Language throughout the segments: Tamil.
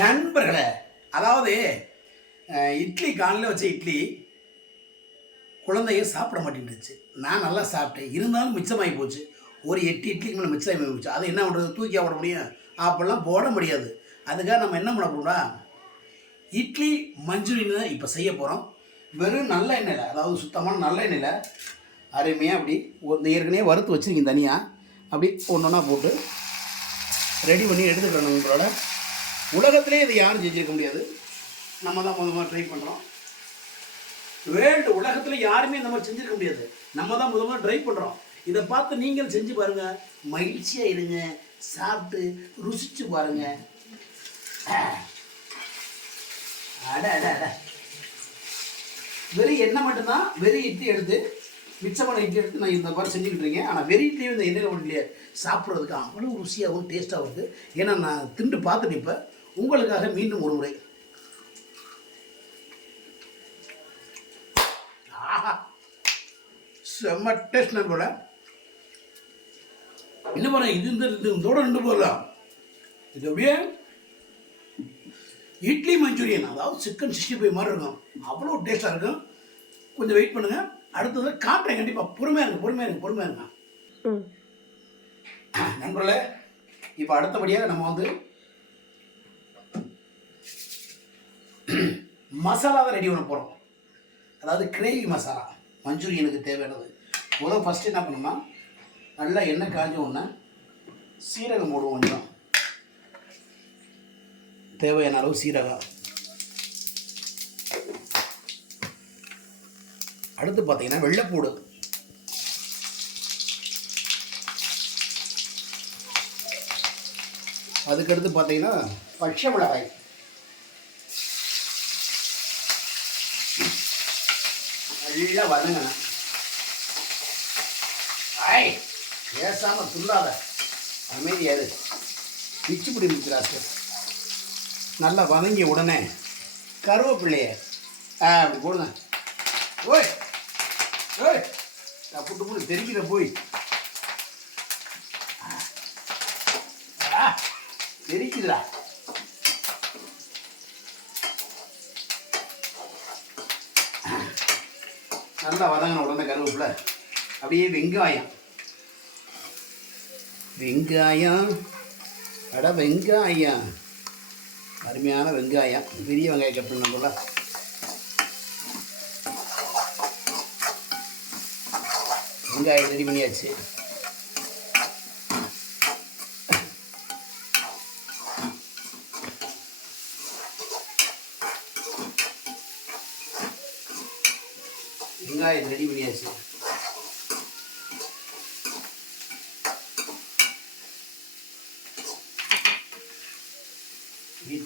நண்பர்களே, அதாவது இட்லி காலையில் வச்ச இட்லி குழந்தைய சாப்பிட மாட்டேன்ருச்சு. நான் நல்லா சாப்பிட்டேன். இருந்தாலும் மிச்சமாகி போச்சு. ஒரு 8 இட்லிக்கு மேலே மிச்சமாகி போச்சு. அதை என்ன பண்ணுறது? தூக்கி போட முடியும்? அப்போல்லாம் போட முடியாது. அதுக்காக நம்ம என்ன பண்ண போகிறோம்னா, இட்லி மஞ்சூரியன் இப்போ செய்ய போகிறோம். வெறும் நல்ல எண்ணெயில், அதாவது சுத்தமான நல்ல எண்ணெயில் அருமையாக அப்படி இந்த ஏற்கனவே வறுத்து வச்சுருக்கீங்க தனியாக, அப்படி ஒன்று ஒன்றா போட்டு ரெடி பண்ணி எடுத்துக்கிறோம். நம்மளோட உலகத்திலே இதை யாரும் செஞ்சுருக்க முடியாது. நம்ம தான் முதல்ல ட்ரை பண்ணுறோம். வேர்ல்டு உலகத்தில் யாருமே இந்த மாதிரி செஞ்சுருக்க முடியாது. நம்ம தான் முதல்ல ட்ரை பண்ணுறோம். இதை பார்த்து நீங்கள் செஞ்சு பாருங்கள். மகிழ்ச்சியாக இருங்க. சாப்பிட்டு ருசிச்சு பாருங்கள். அட அட அட வெறும் எண்ணெய் மட்டும்தான். வெறும் இட்லி எடுத்து, மிச்சமான இட்லி எடுத்து நான் இந்த மாதிரி செஞ்சுக்கிட்டு இருக்கேன். ஆனால் வெறும் இட்லியும் இந்த எண்ணெயில் ஒன்றிலே சாப்பிட்றதுக்கு அவ்வளோ ருசியாகவும் டேஸ்ட்டாகவும் இருக்குது. ஏன்னா நான் திண்டு பார்த்துட்டு இப்போ உங்களுக்காக மீண்டும் ஒரு முறை. ஆஹா, செம்ம டேஸ்ட் போல. என்ன பண்ண இது இதோட 2 போடலாம். இது அப்படியே இட்லி மஞ்சூரியன், அதாவது சிக்கன் 65 மாதிரி இருக்கும். அவ்வளோ டேஸ்ட்டாக இருக்கும். கொஞ்சம் வெயிட் பண்ணுங்கள். அடுத்தது காட்டுறேன். கண்டிப்பாக பொறுமையாக இருங்க. நண்பர்களே, இப்போ அடுத்தபடியாக நம்ம வந்து மசாலா தான் ரெடி பண்ண போகிறோம். அதாவது கிரேவி மசாலா மஞ்சூரியனுக்கு தேவையானது. முதல்ல ஃபஸ்ட்டு என்ன பண்ணோம்னா, நல்லா எண்ணெய் காஞ்ச உடனே சீரகம் போடுவோம். கொஞ்சம் தேவையான அளவு சீரகம். அடுத்து பார்த்தீங்கன்னா வெள்ளைப்பூடு. அதுக்கடுத்து பார்த்தீங்கன்னா பச்சை மிளகாய். நல்லா வதங்கணும். பேசாம துள்ளாத, அமைதியாரு. பிச்சு பிடி முடிக்கிறாச்சு. நல்லா வதங்கிய உடனே கருவேப்பிள்ளைய அப்படி போடுங்க. ஓய் ஓய், புட்டு புட்டு தெரிக்கிற போய் தெரிக்குதுடா. நல்லா வதங்கின உடனே கருவேப்பிலை, அப்படியே வெங்காயம். அட வெங்காயம், அருமையான வெங்காயம். பெரிய வெங்காயம் கட் பண்ண போல. வெங்காயம் ரெடி பண்ணியாச்சு. வெங்காயம் ரெடி பண்ணியாச்சு.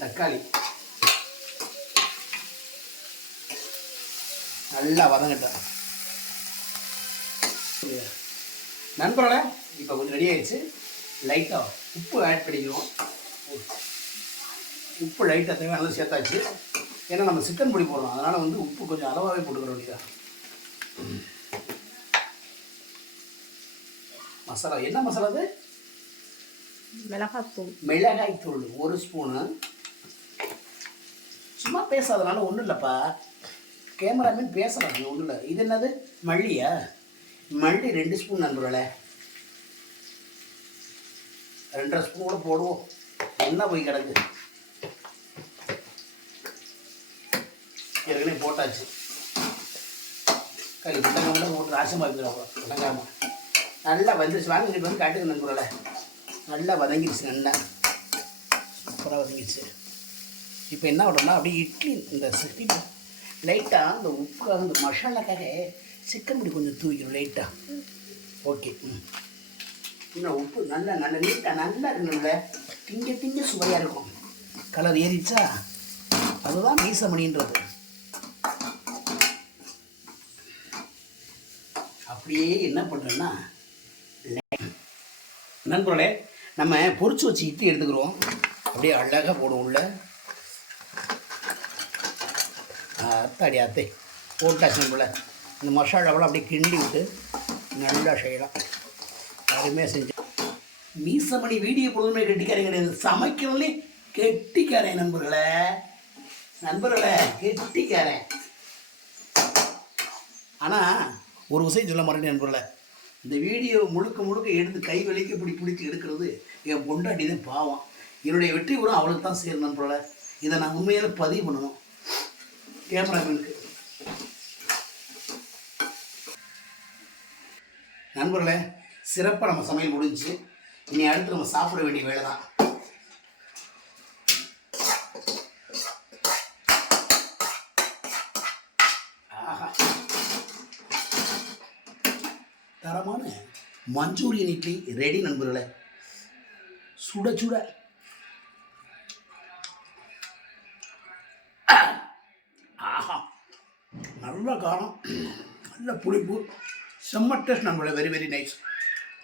தக்காளி நல்லா வதங்கட்டும். நண்பர்களே, இப்போ கொஞ்சம் ரெடி ஆயிடுச்சு. லைட்டாக உப்பு ஆட் பண்ணிக்கிறோம். உப்பு லைட்டாக தேவையான சேர்த்தாச்சு. ஏன்னா நம்ம சிக்கன் பொடி போடுறோம், அதனால் வந்து உப்பு கொஞ்சம் அளவாகவே போட்டுக்கிற வேண்டியதா. மசாலா என்ன மசாலா? அது மிளகாய்த்தூள் 1 ஸ்பூனு. சும்மா பேசாதனால ஒன்றும் இல்லைப்பா, கேமராமேன் பேசுகிறாங்க, ஒன்றும் இல்லை. இது என்னது? மல்லியா? மல்லி 2 ஸ்பூன் நண்பர்களே. 2.5 ஸ்பூன் கூட போடுவோம். என்ன போய் கிடக்கு, ஏற்கனவே போட்டாச்சு. கறி வெள்ளங்காம போட்டு ராசமாக இருக்கிறப்ப வெள்ளங்காம நல்லா வந்துருச்சு. வாங்க இங்கிட்டு வந்து காட்டுங்க நண்பர்களே. நல்லா வதங்கிடுச்சு. நல்லா சூப்பராக வதங்கிடுச்சு. இப்போ என்ன பண்ணுறோம்னா, அப்படியே இட்லி இந்த சிக்கன் லைட்டாக இந்த உப்புக்காக, இந்த மசாலாக்காக சிக்கன் பொடி கொஞ்சம் தூவிக்கணும் லைட்டாக. ஓகே. இன்னும் உப்பு நல்லா நீட்டாக நல்லா இருக்கணும்ல. திங்க சுவையாக இருக்கும். கலர் ஏறிச்சா, அதுதான் மீசமணின்றது. அப்படியே என்ன பண்ணுறேன்னா, நண்பர்களே, நம்ம பொரிச்சு வச்சு இட்லி எடுத்துக்கிறோம். அப்படியே அழகாக போடும் உள்ள. அத்தை போட்டாச்சு நண்பர்களே. இந்த மசாலாவெல்லாம் அப்படியே கிண்டி விட்டு நல்லா செய்யலாம். அருமையாக செஞ்சு மீசமணி வீடியோ பொழுதுமே கட்டிக்காரங்க கிடையாது. சமைக்கிறதுலே கெட்டிக்காரன் நண்பர்களே, நண்பர்களே கெட்டிக்காரன். ஆனால் ஒரு விஷயம் சொல்ல மாட்டேன் நண்பர்களே, இந்த வீடியோ முழுக்க முழுக்க எடுத்து கை வலிக்க பிடிச்சி எடுக்கிறது என் பொண்டாட்டி தான் பாவம். என்னுடைய வெற்றி கூட அவளுக்கு தான் சேரும் நண்பர்களே. இதை நான் உண்மையில பதிவு பண்ணணும் கேமராமேனுக்கு. நண்பர்களே, சிறப்பாக நம்ம சமையல் முடிஞ்சு. இனி அடுத்து நம்ம சாப்பிட வேண்டிய வேலை தான். ஆஹா, தரமான மஞ்சூரியன் இட்லி ரெடி நண்பர்களே. சுட சுட ஆஹா, நல்ல காரம், நல்ல புளிப்பு, செம்ம டேஸ்ட் நண்பர்களே. Very very nice.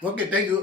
Okay, thank you.